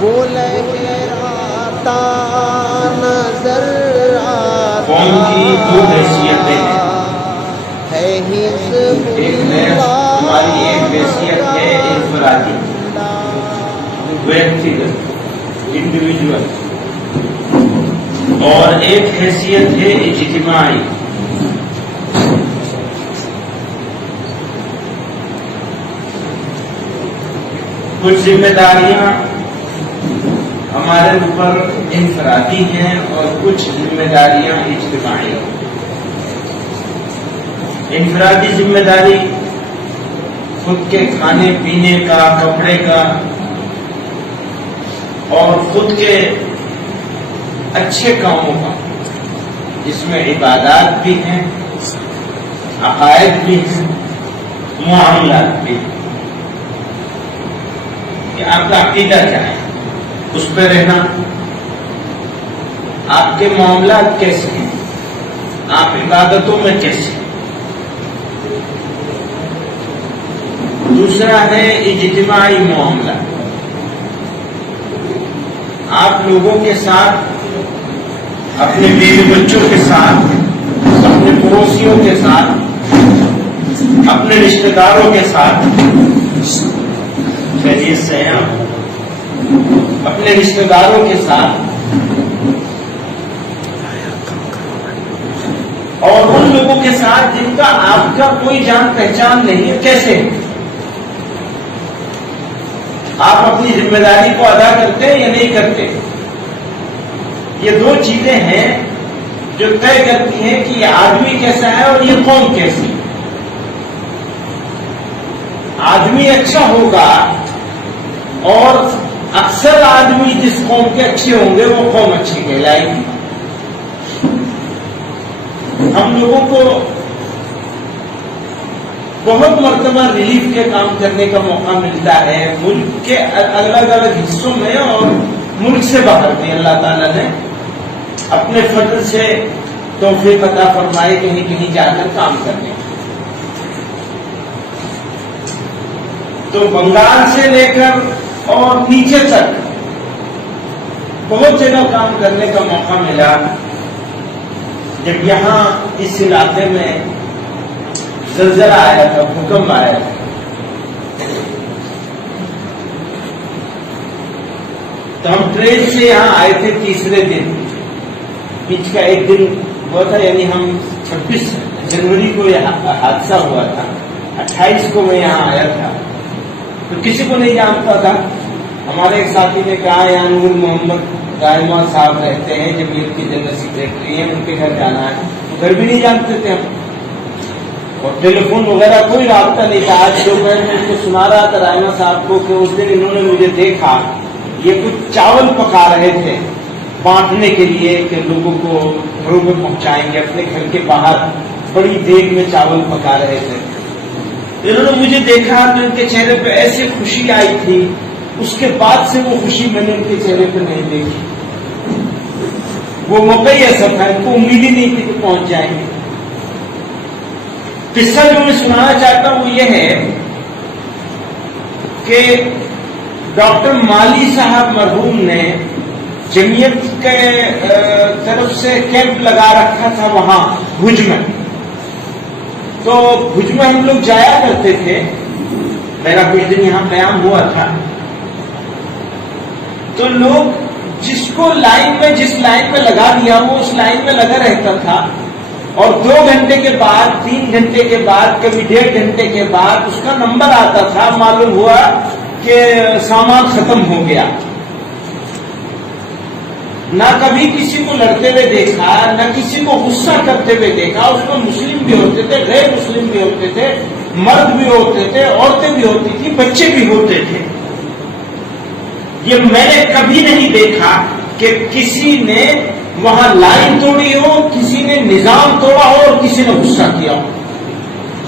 وہ لہراتا نظر آتا قوم کی دو حیثیتیں ہیں، ہے حزب ہماری ایک حیثیت ہے انفرادی، ویکتیگت، انڈیویجول، اور ایک حیثیت ہے اجتماعی۔ کچھ ذمہ داریاں ہمارے اوپر انفرادی ہیں اور کچھ ذمہ داریاں اجتماعی ہیں۔ انفرادی ذمہ داری خود کے کھانے پینے کا، کپڑے کا، اور خود کے اچھے کاموں کا، جس میں عبادات بھی ہیں، عقائد بھی ہیں، معاملات بھی ہیں، کہ آپ کا عقیدہ کیا ہے، اس پہ رہنا، آپ کے معاملات کیسے ہیں، آپ عبادتوں میں کیسے ہیں۔ دوسرا ہے اجتماعی معاملہ، آپ لوگوں کے ساتھ، اپنے بیوی بچوں کے ساتھ، اپنے پڑوسیوں کے ساتھ، اپنے رشتہ داروں کے ساتھ خیریت سے ہیں، اپنے رشتہ داروں کے ساتھ اور ان لوگوں کے ساتھ جن کا آپ کا کوئی جان پہچان نہیں ہے، کیسے آپ اپنی ذمہ داری کو ادا کرتے ہیں یا نہیں کرتے۔ یہ دو چیزیں ہیں جو طے کرتی ہیں کہ یہ آدمی کیسا ہے اور یہ قوم کیسی۔ آدمی اچھا ہوگا اور اکثر آدمی جس قوم کے اچھے ہوں گے وہ قوم اچھی کہلائے گی۔ ہم لوگوں کو بہت مرتبہ ریلیف کے کام کرنے کا موقع ملتا ہے ملک کے الگ الگ حصوں میں اور ملک سے باہر بھی۔ اللہ تعالیٰ نے اپنے فضل سے توفیق عطا فرمائے کہیں کہیں جا کر کام کرنے۔ تو بنگال سے لے کر اور نیچے تک بہت جگہ کام کرنے کا موقع ملا۔ جب یہاں اس علاقے میں زلزلہ آیا تھا، بھوکمپ آیا تھا، تو ہم ٹرین سے یہاں آئے تھے تیسرے دن، بیچ کا ایک دن ہوا تھا، یعنی ہم 26 جنوری کو یہ حادثہ ہوا تھا، 28 کو میں یہاں آیا تھا، تو کسی کو نہیں جانتا تھا۔ ہمارے ایک ساتھی نے کہا یہاں نور محمد دائمہ صاحب رہتے ہیں، جمعیت کی جنرل سیکرٹری ہیں، ان کے گھر جانا ہے، تو گھر بھی نہیں جانتے تھے ہم، اور ٹیلی فون وغیرہ کوئی رابطہ نہیں تھا۔ آج دوپہر میں ان کو سنا رہا تھا دائمہ صاحب کو کہ اس دن انہوں نے مجھے دیکھا، یہ کچھ چاول پکا رہے تھے بانٹنے کے لیے کہ لوگوں کو گھروں میں پہنچائیں گے، اپنے گھر کے باہر بڑی دیگ میں چاول پکا رہے تھے۔ انہوں نے مجھے دیکھا تو ان کے چہرے پہ ایسے خوشی آئی تھی، اس کے بعد سے وہ خوشی میں نے ان کے چہرے پہ نہیں دیکھی۔ وہ موقع ہی ایسا تھا، ان کو امید ہی نہیں تھی کہ پہنچ جائیں گے۔ قصہ جو میں سنانا چاہتا ہوں وہ یہ ہے کہ ڈاکٹر مالی صاحب مرحوم نے جمعیت کے طرف سے کیمپ لگا رکھا تھا وہاں بھوج میں، تو بھوج میں ہم لوگ جایا کرتے تھے، میرا کچھ دن یہاں قیام ہوا تھا، تو لوگ جس کو لائن میں جس لائن میں لگا دیا وہ اس لائن میں لگا رہتا تھا، اور 2 گھنٹے کے بعد، 3 گھنٹے کے بعد، کبھی 1.5 گھنٹے کے بعد اس کا نمبر آتا تھا، معلوم ہوا کہ سامان ختم ہو گیا۔ نہ کبھی کسی کو لڑتے ہوئے دیکھا، نہ کسی کو غصہ کرتے ہوئے دیکھا۔ اس میں مسلم بھی ہوتے تھے، غیر مسلم بھی ہوتے تھے، مرد بھی ہوتے تھے، عورتیں بھی ہوتی تھی، بچے بھی ہوتے تھے۔ یہ میں نے کبھی نہیں دیکھا کہ کسی نے وہاں لائن توڑی ہو، کسی نے نظام توڑا ہو اور کسی نے غصہ کیا ہو۔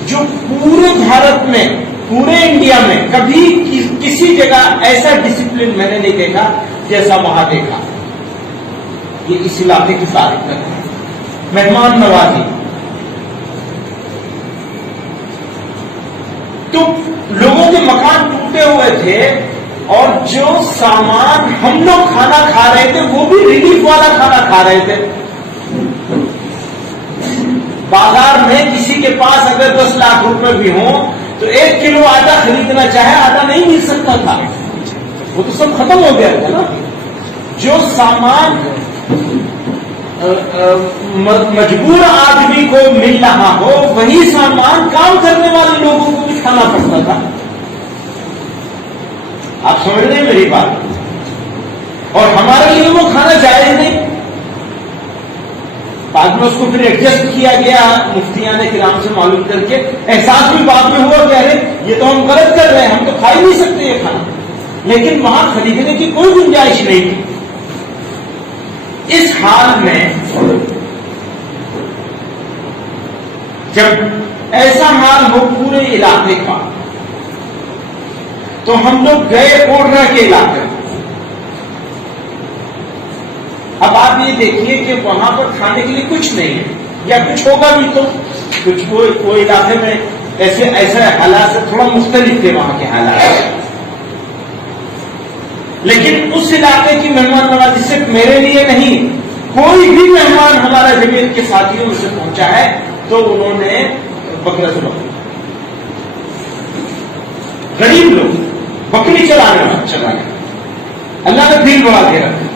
جو پورے بھارت میں، پورے انڈیا میں کبھی کسی جگہ ایسا ڈسپلن میں نے نہیں دیکھا جیسا وہاں دیکھا۔ یہ اس علاقے کی تعریف ہے، مہمان نوازی۔ تو لوگوں کے مکان ٹوٹے ہوئے تھے، اور جو سامان ہم لوگ کھانا کھا رہے تھے وہ بھی ریلیف والا کھانا کھا رہے تھے. بازار میں کسی کے پاس اگر 10 لاکھ روپے بھی ہوں تو 1 کلو آٹا خریدنا چاہے آٹا نہیں مل سکتا تھا, وہ تو سب ختم ہو گیا تھا نا. جو سامان مجبور آدمی کو مل رہا ہو وہی سامان کام کرنے والے لوگوں کو بھی کھانا پڑتا تھا. آپ سمجھ رہے ہیں میری بات؟ اور ہمارے لیے وہ کھانا جائز نہیں. بعد میں اس کو پھر ایڈجسٹ کیا گیا مفتیان کرام سے معلوم کر کے, احساس بھی بعد میں ہوا کہ ارے یہ تو ہم غلط کر رہے ہیں, ہم تو کھا ہی نہیں سکتے یہ کھانا, لیکن وہاں خریدنے کی کوئی گنجائش نہیں تھی. اس حال میں جب ایسا حال ہو پورے علاقے کا تو ہم لوگ گئے کوڑرا کے علاقے. اب آپ یہ دیکھیے کہ وہاں پر کھانے کے لیے کچھ نہیں ہے, یا کچھ ہوگا بھی تو کچھ وہ علاقے میں ایسے حالات سے تھوڑا مختلف تھے وہاں کے حالات. لیکن اس علاقے کی مہمان نوازی صرف میرے لیے نہیں, کوئی بھی مہمان ہمارا جمعیت کے ساتھیوں میں سے پہنچا ہے تو انہوں نے بکرا ذبح. غریب لوگ بکری چلانے اللہ نے دل بڑھا کے رکھا.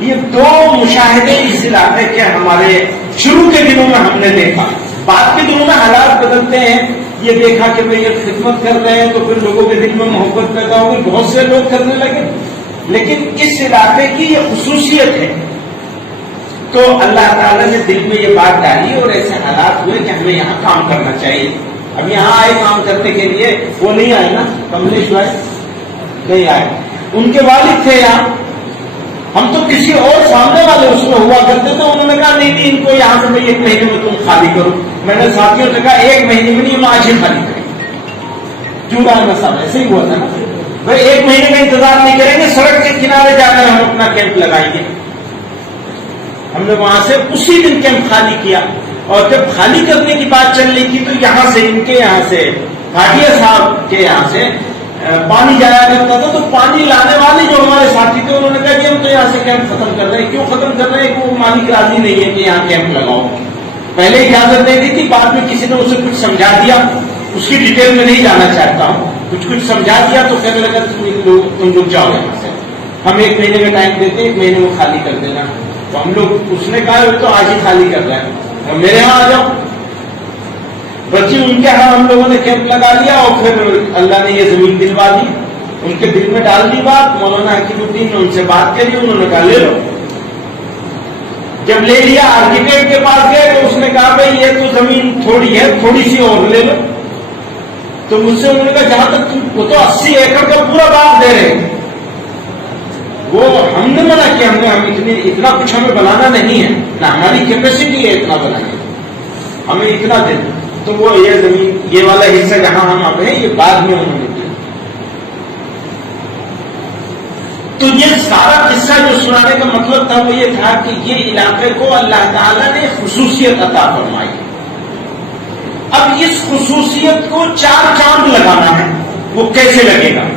یہ 2 مشاہدے اس علاقے کے ہمارے شروع کے دنوں میں ہم نے دیکھا. بعد کے دنوں میں حالات بدلتے ہیں, یہ دیکھا کہ بھئی یہ خدمت کر رہے ہیں تو پھر لوگوں کے دل میں محبت پیدا ہو گئی, بہت سے لوگ کرنے لگے. لیکن اس علاقے کی یہ خصوصیت ہے. تو اللہ تعالیٰ نے دل میں یہ بات ڈالی اور ایسے حالات ہوئے کہ ہمیں یہاں کام کرنا چاہیے. اب یہاں آئے کام کرنے کے لیے, وہ نہیں آئے نا, کملیش بھائی نہیں آئے, ان کے والد تھے یہاں. ہم تو کسی اور سامنے والے اس میں ہوا کرتے تھے, انہوں نے کہا نہیں ان کو یہاں سے بھائی 1 مہینے میں تم خالی کرو. میں نے ساتھیوں سے کہا 1 مہینے میں نہیں, ہم آج ہی خالی کریں. جوڑا نصاب ایسے ہی ہوا تھا نا بھائی, 1 مہینے کا انتظار نہیں کریں گے, سڑک کے کنارے جا کر ہم اپنا کیمپ لگائیں گے. ہم نے وہاں سے اسی دن کیمپ خالی کیا, اور جب خالی کرنے کی بات چل رہی تھی تو یہاں سے ان کے یہاں سے بھاٹیا صاحب کے یہاں سے پانی جایا کرتا تھا. تو پانی لانے والے جو ہمارے ساتھی تھے انہوں نے کہا کہ ہم تو یہاں سے کیمپ ختم کر رہے ہیں. کیوں ختم کر رہے ہیں؟ کہ وہ مالک راضی نہیں ہے کہ یہاں کیمپ لگاؤ. پہلے اجازت دے دی تھی, بعد میں کسی نے اسے کچھ سمجھا دیا, اس کی ڈیٹیل میں نہیں جانا چاہتا ہوں, کچھ سمجھا دیا تو کہنے لگا تم لوگ جاؤ یہاں سے, ہم 1 مہینے کا ٹائم دیتے ہیں, 1 مہینے میں خالی کر دینا. تو ہم لوگ, اس نے کہا تو آج ہی خالی کر رہے ہیں, اور میرے یہاں آ جاؤ. بچے ان کے ہاں ہم لوگوں نے کیمپ لگا لیا, اور پھر اللہ نے یہ زمین دلوا دی, ان کے دل میں ڈال دی بات. مولانا حکیم الدین نے ان سے بات کری, انہوں نے کہا لے لو. جب لے لیا آرکیٹیکٹ کے پاس گئے تو اس نے کہا بھائی یہ تو زمین تھوڑی ہے, تھوڑی سی اور لے لو. تو مجھ سے انہوں نے کہا جہاں تک وہ تو 80 ایکڑ کا پورا باغ دے رہے ہیں. وہ ہم نے منع کیا, ہم اتنا کچھ ہمیں بنانا نہیں ہے, نہ ہماری کیپیسٹی ہے اتنا بنانے, ہمیں اتنا دے. تو وہ یہ زمین, یہ والا حصہ جہاں ہم اب ہیں, یہ بعد میں انہوں نے دیا. تو یہ سارا قصہ جو سنانے کا مطلب تھا وہ یہ تھا کہ یہ علاقے کو اللہ تعالیٰ نے خصوصیت عطا فرمائی. اب اس خصوصیت کو 4 چاند لگانا ہے, وہ کیسے لگے گا؟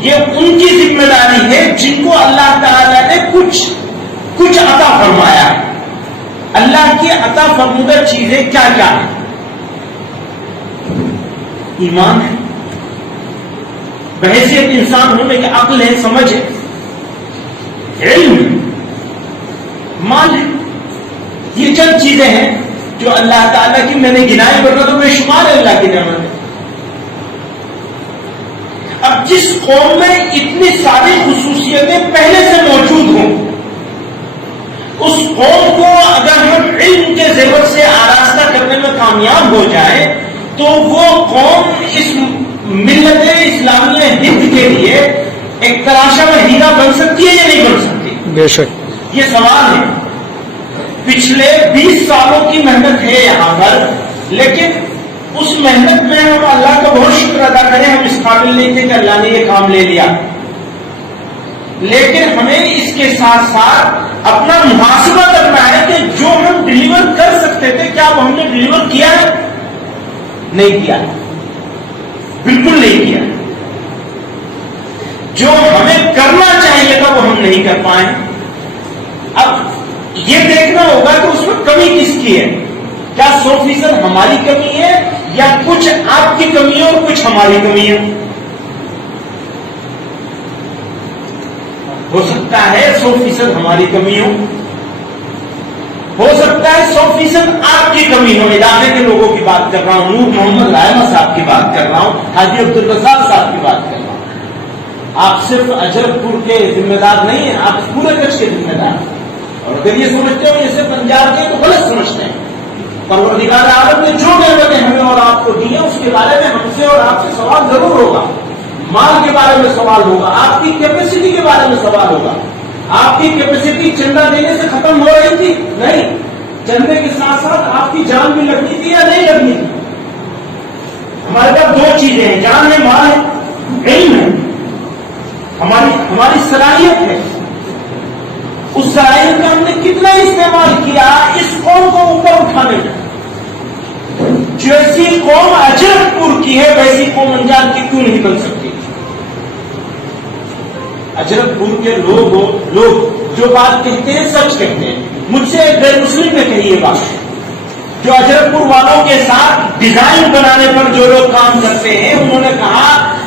یہ ان کی ذمہ داری ہے جن کو اللہ تعالیٰ نے کچھ عطا فرمایا ہے. اللہ کی عطا فرمودہ چیزیں کیا کیا ہیں؟ ایمان ہے, بحیثیت انسان ہونے کے عقل ہے, سمجھ ہے, علم, مال ہے. یہ چند چیزیں ہیں جو اللہ تعالیٰ کی میں نے گنائے, ورنہ تو بے شمار ہے اللہ کی نعمت. اب جس قوم میں اتنی ساری خصوصیتیں پہلے سے موجود ہوں, اس قوم کو اگر ہم علم کے زیور سے آراستہ کرنے میں کامیاب ہو جائیں تو وہ قوم اس ملت اسلامیہ ہند کے لیے ایک تراشا میں ہیرا بن سکتی ہے یا نہیں بن سکتی؟ بے شک. یہ سوال ہے. پچھلے 20 سالوں کی محنت ہے یہاں پر, لیکن اس محنت میں ہم اللہ کا بہت شکر ادا کریں, ہم اس قابل نہیں تھے کہ اللہ نے یہ کام لے لیا. لیکن ہمیں اس کے ساتھ ساتھ اپنا محاسبہ کرنا ہے کہ جو ہم ڈلیور کر سکتے تھے کیا وہ ہم نے ڈلیور کیا ہے؟ نہیں کیا. بالکل نہیں کیا. جو ہمیں کرنا چاہیے تھا وہ ہم نہیں کر پائے. اب یہ دیکھنا ہوگا کہ اس میں کمی کس کی ہے. کیا 100% ہماری کمی ہے یا کچھ آپ کی کمی ہے اور کچھ ہماری کمی ہے؟ ہو سکتا ہے 100% ہماری کمی ہو سکتا ہے 100% آپ کی کمی ہو. ادارے کے لوگوں کی بات کر رہا ہوں, نور محمد رائمہ صاحب کی بات کر رہا ہوں, حاجی عبدالرزاق صاحب کی بات کر رہا ہوں. آپ صرف اجرک پور کے ذمہ دار نہیں ہیں, آپ پورے کچھ کے ذمہ دار ہیں. اور اگر یہ سمجھتے ہو یہ صرف پنجاب کے تو غلط سمجھتے ہیں. پروردگار عالم نے جو نعمتیں ہمیں اور آپ کو دی ہیں اس کے بارے میں ہم سے اور آپ سے سوال ضرور ہوگا. مال کے بارے میں سوال ہوگا, آپ کی کیپیسٹی کے بارے میں سوال ہوگا. آپ کی کیپیسٹی چندہ دینے سے ختم ہو رہی تھی؟ نہیں. چندے کے ساتھ ساتھ آپ کی جان بھی لگنی تھی یا نہیں لگنی تھی؟ ہمارے پاس دو چیزیں ہیں, جان ہے, مال ہے, علم ہے. ہماری صلاحیت ہے. اس صلاحیت کا ہم نے کتنا استعمال کیا اس قوم کو اوپر اٹھانے میں. جیسی قوم اجرک پور کی ہے ویسی قوم انجان کی کیوں نہیں بن سکتی؟ اجرک پور کے لوگ جو بات کہتے ہیں سچ کہتے ہیں. مجھ سے ایک غیر مسلم نے کہی یہ بات, جو اجرک پور والوں کے ساتھ ڈیزائن بنانے پر جو لوگ کام کرتے ہیں, انہوں نے کہا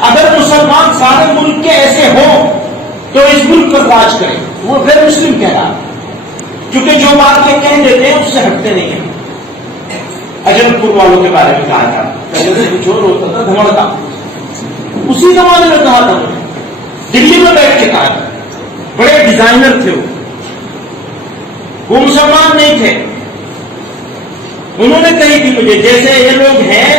اگر مسلمان سارے ملک کے ایسے ہوں تو اس ملک پر راج کریں. وہ غیر مسلم کہہ رہا, کیونکہ جو بات یہ کہہ دیتے ہیں اس سے ہٹتے نہیں ہیں. اجرک پور والوں کے بارے میں کہا تھا, پہلے سے کچھ اور ہوتا تھا, دھمڑتا. اسی زمانے میں کہا تھا, دلی میں بیٹھ کے کہا تھا. بڑے ڈیزائنر تھے وہ مسلمان نہیں تھے. انہوں نے کہی تھی مجھے جیسے یہ لوگ ہیں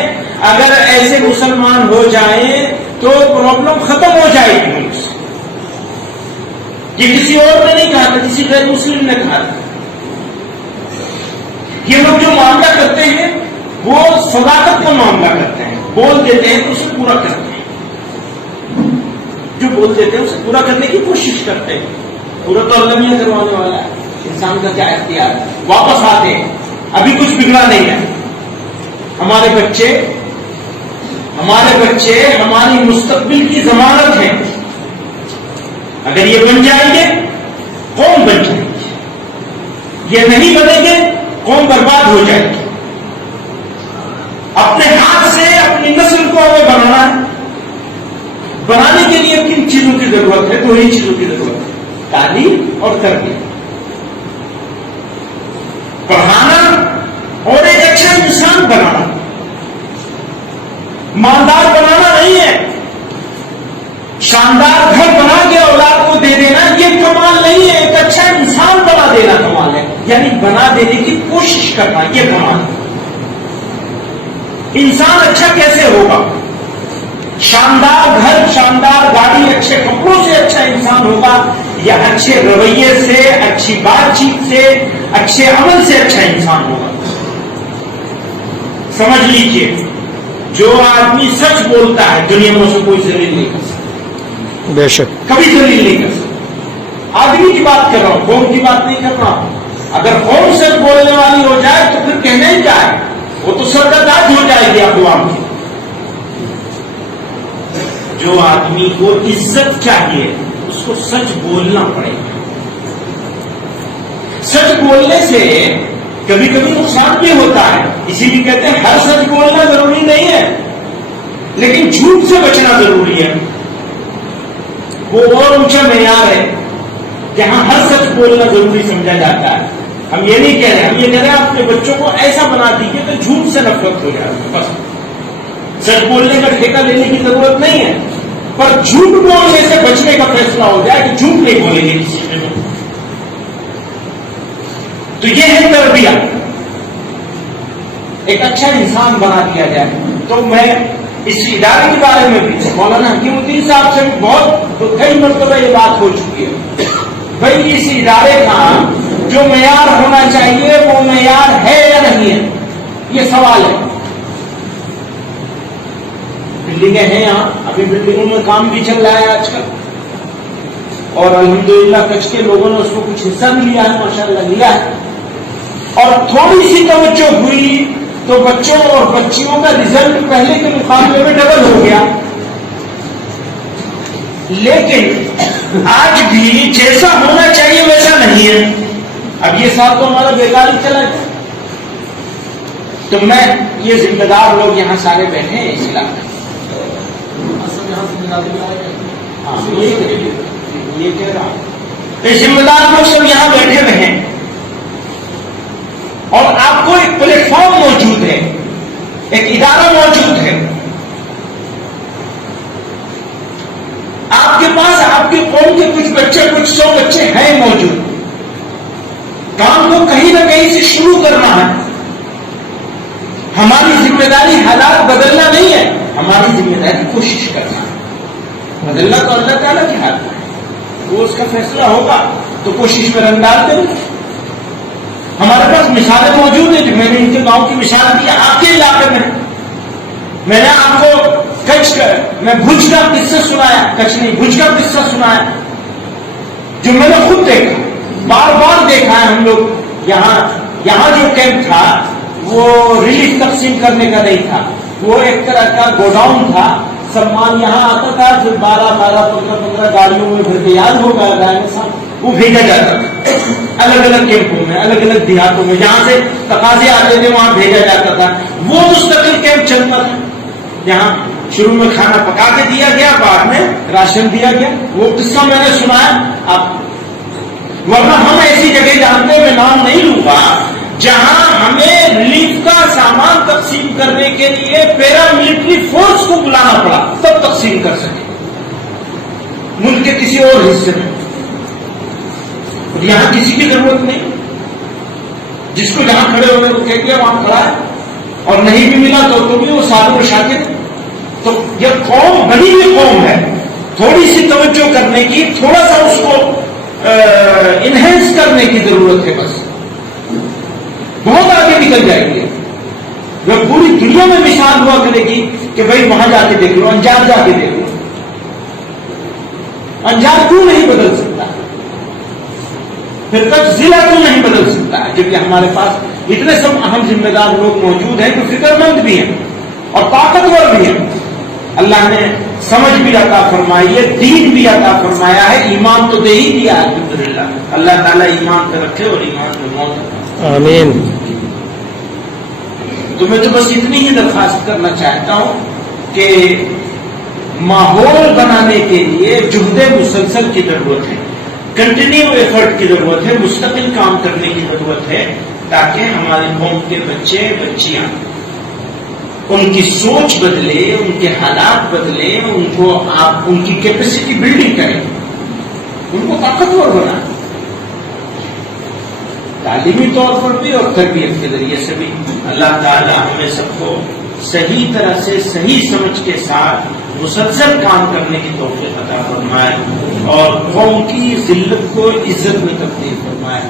اگر ایسے مسلمان ہو جائیں تو پرابلم ختم ہو جائے گی ملک سے. یہ کسی اور نے نہیں کہا تھا, کسی غیر مسلم نے کہا تھا. یہ لوگ جو معاملہ کرتے ہیں وہ صداقت کا معاملہ کرتے ہیں, بول دیتے ہیں تو اسے پورا کرتے ہیں. جو بول دیتے ہیں اسے پورا کرنے کی کوشش کرتے ہیں. پورا تو اللہ نہیں کروانے والا ہے, انسان کا کیا اختیار ہے. واپس آتے ہیں, ابھی کچھ بگڑا نہیں ہے. ہمارے بچے ہماری مستقبل کی ضمانت ہیں. اگر یہ بن جائیں گے قوم بن جائے گی, یہ نہیں بنیں گے قوم برباد ہو جائے گی. اپنے ہاتھ سے اپنی نسل کو ہمیں بنانا ہے. بنانے کے لیے کن چیزوں کی ضرورت ہے؟ دو ہی چیزوں کی ضرورت ہے, تعلیم اور تربیت. پڑھانا اور ایک اچھا انسان بنانا, مالدار بنانا نہیں ہے. شاندار گھر بنا کے اولاد کو دے دینا یہ کمال نہیں ہے. ایک اچھا انسان بنا دینا کمال ہے, یعنی بنا دینے کی کوشش کرنا یہ کمال ہے. انسان اچھا کیسے ہوگا؟ شاندار گھر, شاندار گاڑی, اچھے کپڑوں سے اچھا انسان ہوگا یا اچھے رویے سے, اچھی بات چیت سے, اچھے عمل سے اچھا انسان ہوگا؟ سمجھ لیجیے, جو آدمی سچ بولتا ہے دنیا میں اسے کوئی ذلیل نہیں کر سکتا. بے شک کبھی ذلیل نہیں کر سکتا. آدمی کی بات کر رہا ہوں, قوم کی بات نہیں کر رہا ہوں. اگر قوم سچ بولنے والی ہو جائے تو پھر کہنا ہی کیا ہے, وہ تو سرکردار ہو جائے گی اقوام کی. جو آدمی کو عزت چاہیے اس کو سچ بولنا پڑے گا. سچ بولنے سے کبھی کبھی نقصان بھی ہوتا ہے, اسی لیے کہتے ہیں ہر سچ بولنا ضروری نہیں ہے, لیکن جھوٹ سے بچنا ضروری ہے. وہ اور اونچا معیار ہے جہاں ہر سچ بولنا ضروری سمجھا جاتا ہے. ہم یہ نہیں کہہ رہے, ہم یہ کہہ رہے ہیں اپنے بچوں کو ایسا بنا دیجیے کہ جھوٹ سے نفرت ہو جائے. بس سچ بولنے کا ٹھیکہ لینے کی ضرورت نہیں ہے, پر جھوٹ بولنے سے بچنے کا فیصلہ ہو جائے کہ جھوٹ نہیں بولیں گے کسی میں. تو یہ ہے تربیت, ایک اچھا انسان بنا دیا جائے. تو میں اس ادارے کے بارے میں بھی مولانا حکیم الدین صاحب سے بہت کئی مرتبہ یہ بات ہو چکی ہے. بھائی اس ادارے کا جو معیار ہونا چاہیے وہ معیار ہے یا نہیں ہے, یہ سوال ہے. بلڈنگیں ہیں یہاں, ابھی بلڈنگوں میں کام بھی چل رہا ہے آج کل, اور الحمدللہ کچھ کے لوگوں نے اس کو کچھ حصہ بھی لیا ہے, ماشاءاللہ لیا ہے. اور تھوڑی سی توجہ ہوئی تو بچوں اور بچیوں کا رزلٹ پہلے کے مقابلے میں ڈبل ہو گیا. لیکن آج بھی جیسا ہونا چاہیے ویسا نہیں ہے. اب یہ سال تو ہمارا بیکار ہی چلا گیا. تو میں یہ ذمہ دار لوگ یہاں سارے بیٹھے ہیں اس علاقے میں، یہ کہہ رہا ہوں، ذمہ دار لوگ سب یہاں بیٹھے ہوئے ہیں اور آپ کو ایک پلیٹ فارم موجود ہے، ایک ادارہ موجود ہے. آپ کے پاس آپ کے قوم کے کچھ بچے، کچھ 100 بچے ہیں موجود. کام کو کہیں نہ کہیں سے شروع کرنا ہے. ہماری ذمہ داری حالات بدلنا نہیں ہے، ہماری ذمہ داری کوشش کرنا ہے. بدلنا تو اللہ تعالیٰ کے ہاتھ میں ہے، وہ اس کا فیصلہ ہوگا تو کوشش میں رنگ ڈالتے ہیں. ہمارے پاس مثالیں موجود ہیں. میں نے ان کے گاؤں کی مثال دی آپ کے علاقے میں. میں نے آپ کو میں بھوج کا قصہ سنایا، کچھ نہیں بھوج کا قصہ سنایا جو میں نے خود دیکھا، بار بار دیکھا ہے. ہم لوگ یہاں جو کیمپ تھا وہ ریلیف تقسیم کرنے کا نہیں تھا، وہ ایک طرح کا گوڈاؤن تھا. سامان یہاں آتا تھا، پھر 12-15 گاڑیوں میں بھر کے یاد ہوگا صاحب، وہ بھیجا جاتا تھا الگ الگ کیمپوں میں، الگ الگ دیہاتوں میں، جہاں سے تقاضے آتے تھے وہاں بھیجا جاتا تھا. وہ مستقل کیمپ چلتا تھا. یہاں شروع میں کھانا پکا کے دیا گیا، بعد میں راشن دیا گیا. وہ قصہ میں نے سنا ہے آپ. ورنہ ہم ایسی جگہ جانتے ہیں، میں نام نہیں لوں گا، جہاں ہمیں ریلیف کا سامان تقسیم کرنے کے لیے پیرا ملٹری فورس کو بلانا پڑا تب تقسیم کر سکے ملک کے کسی اور حصے میں. اور یہاں کسی کی ضرورت نہیں. جس کو جہاں کھڑے ہونے کو کہہ دیا وہاں کھڑا ہے، اور نہیں بھی ملا تو بھی وہ صابر و شاکر. تو یہ قوم بنی ہوئی قوم ہے. تھوڑی سی توجہ کرنے کی، تھوڑا سا اس کو انہینس کرنے کی ضرورت ہے. بس بہت آگے نکل جائے گی. وہ پوری دنیا میں مثال ہوا کرے گی کہ بھائی وہاں جا کے دیکھ لو، انجار جا کے دیکھ لو. انجار کیوں نہیں بدل سکتا؟ پھر تک ضلع کیوں نہیں بدل سکتا ہے؟ جبکہ ہمارے پاس اتنے سب اہم ذمہ دار لوگ موجود ہیں جو فکر مند بھی ہیں اور طاقتور بھی ہیں. اللہ نے سمجھ بھی عطا فرمائی ہے، دین بھی عطا فرمایا ہے، ایمان تو دے ہی دیا ہے الحمدللہ. اللہ تعالیٰ ایمان پہ رکھے اور ایمان پہ موت. آمین. تو میں تو بس اتنی ہی درخواست کرنا چاہتا ہوں کہ ماحول بنانے کے لیے جہد مسلسل کی ضرورت ہے، کنٹینیو ایفرٹ کی ضرورت ہے، مستقل کام کرنے کی ضرورت ہے، تاکہ ہمارے قوم کے بچے بچیاں ان کی سوچ بدلے، ان کے حالات بدلے، ان کی کیپیسٹی بلڈنگ کریں، ان کو طاقتور بنائیں، تعلیمی طور پر بھی اور تربیت کے ذریعے سے بھی. اللہ تعالی ہمیں سب کو صحیح طرح سے، صحیح سمجھ کے ساتھ مسلسل کام کرنے کی توفیق عطا فرمائے اور قوم کی ذلت کو عزت میں تبدیل فرمائے.